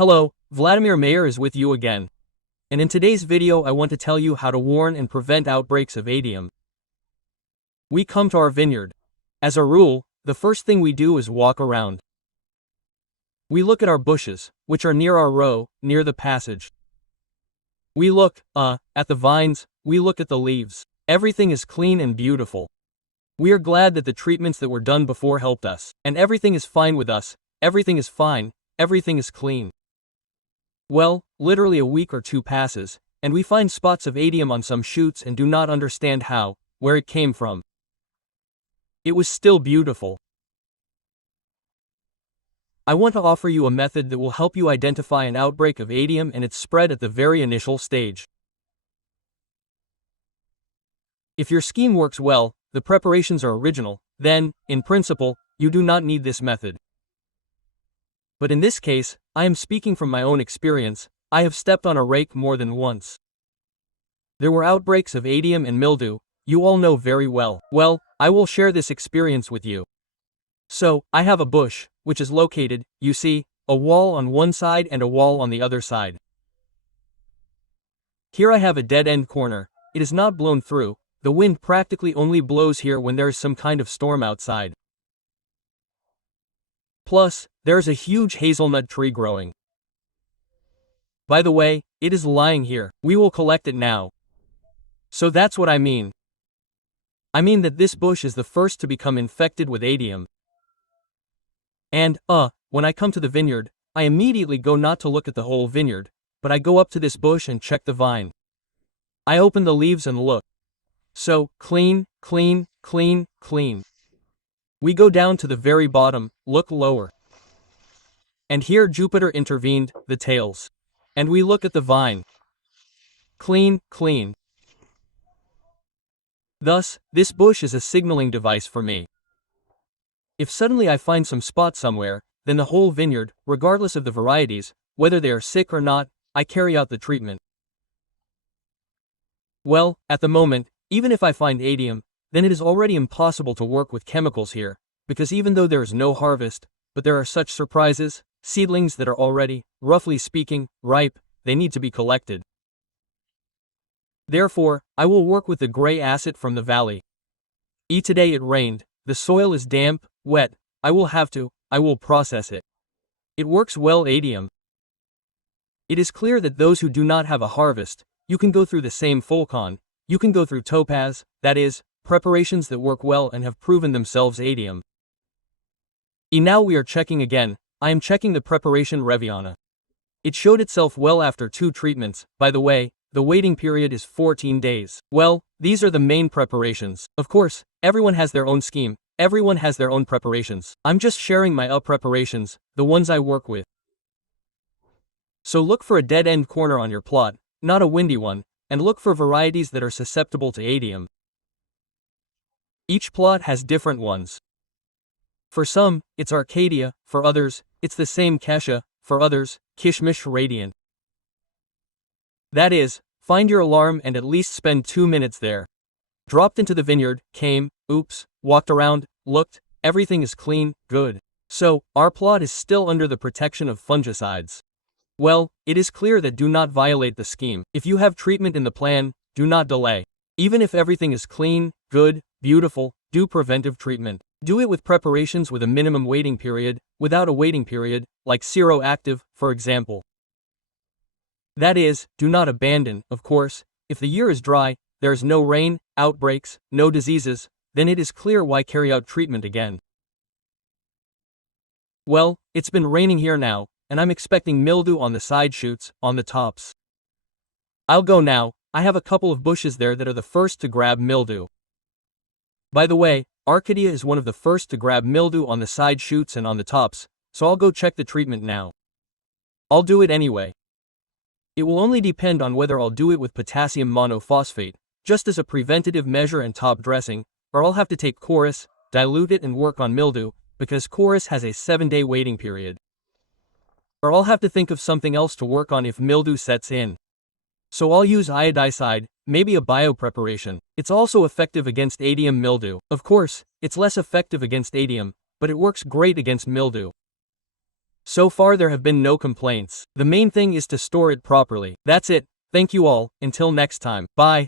Hello, Vladimir Mayer is with you again. And in today's video I want to tell you how to warn and prevent outbreaks of adium. We come to our vineyard. As a rule, the first thing we do is walk around. We look at our bushes, which are near our row, near the passage. We look, at the vines, we look at the leaves. Everything is clean and beautiful. We are glad that the treatments that were done before helped us, and everything is fine with us, everything is fine, everything is clean. Well, literally a week or two passes, and we find spots of adium on some shoots and do not understand where it came from. It was still beautiful. I want to offer you a method that will help you identify an outbreak of adium and its spread at the very initial stage. If your scheme works well, the preparations are original, then, in principle, you do not need this method. But in this case, I am speaking from my own experience. I have stepped on a rake more than once. There were outbreaks of adium and mildew, you all know very well. Well, I will share this experience with you. So, I have a bush, which is located, you see, a wall on one side and a wall on the other side. Here I have a dead-end corner. It is not blown through. The wind practically only blows here when there is some kind of storm outside. Plus, there is a huge hazelnut tree growing. By the way, it is lying here. We will collect it now. So that's what I mean. I mean that this bush is the first to become infected with adium. And, when I come to the vineyard, I immediately go not to look at the whole vineyard, but I go up to this bush and check the vine. I open the leaves and look. So, clean, clean, clean, clean. We go down to the very bottom, look lower. And here Jupiter intervened, the tails. And we look at the vine. Clean, clean. Thus, this bush is a signaling device for me. If suddenly I find some spot somewhere, then the whole vineyard, regardless of the varieties, whether they are sick or not, I carry out the treatment. Well, at the moment, even if I find adium, then it is already impossible to work with chemicals here, because even though there is no harvest, but there are such surprises, seedlings that are already, roughly speaking, ripe, they need to be collected. Therefore, I will work with the gray acid from the valley. Today it rained, the soil is damp, wet, I will process it. It works well adium. It is clear that those who do not have a harvest, you can go through the same Fulcon, you can go through topaz, that is, preparations that work well and have proven themselves adium. Now we are checking again. I am checking the preparation Reviana. It showed itself well after 2 treatments. By the way, the waiting period is 14 days. Well, these are the main preparations. Of course, everyone has their own scheme, everyone has their own preparations. I'm just sharing my preparations, the ones I work with. So look for a dead-end corner on your plot, not a windy one, and look for varieties that are susceptible to adium. Each plot has different ones. For some, it's Arcadia, for others, it's the same Kesha, for others, Kishmish Radiant. That is, find your alarm and at least spend 2 minutes there. Dropped into the vineyard, came, walked around, looked, everything is clean, good. So, our plot is still under the protection of fungicides. Well, it is clear that do not violate the scheme. If you have treatment in the plan, do not delay. Even if everything is clean, good, beautiful, do preventive treatment. Do it with preparations with a minimum waiting period, without a waiting period, like seroactive, for example. That is, do not abandon, of course, if the year is dry, there is no rain, outbreaks, no diseases, then it is clear why carry out treatment again. Well, it's been raining here now, and I'm expecting mildew on the side shoots, on the tops. I'll go now. I have a couple of bushes there that are the first to grab mildew. By the way, Arcadia is one of the first to grab mildew on the side shoots and on the tops, so I'll go check the treatment now. I'll do it anyway. It will only depend on whether I'll do it with potassium monophosphate, just as a preventative measure and top dressing, or I'll have to take chorus, dilute it and work on mildew, because chorus has a 7-day waiting period. Or I'll have to think of something else to work on if mildew sets in. So I'll use iodicide, maybe a biopreparation. It's also effective against adium mildew. Of course, it's less effective against adium, but it works great against mildew. So far there have been no complaints. The main thing is to store it properly. That's it. Thank you all, until next time. Bye.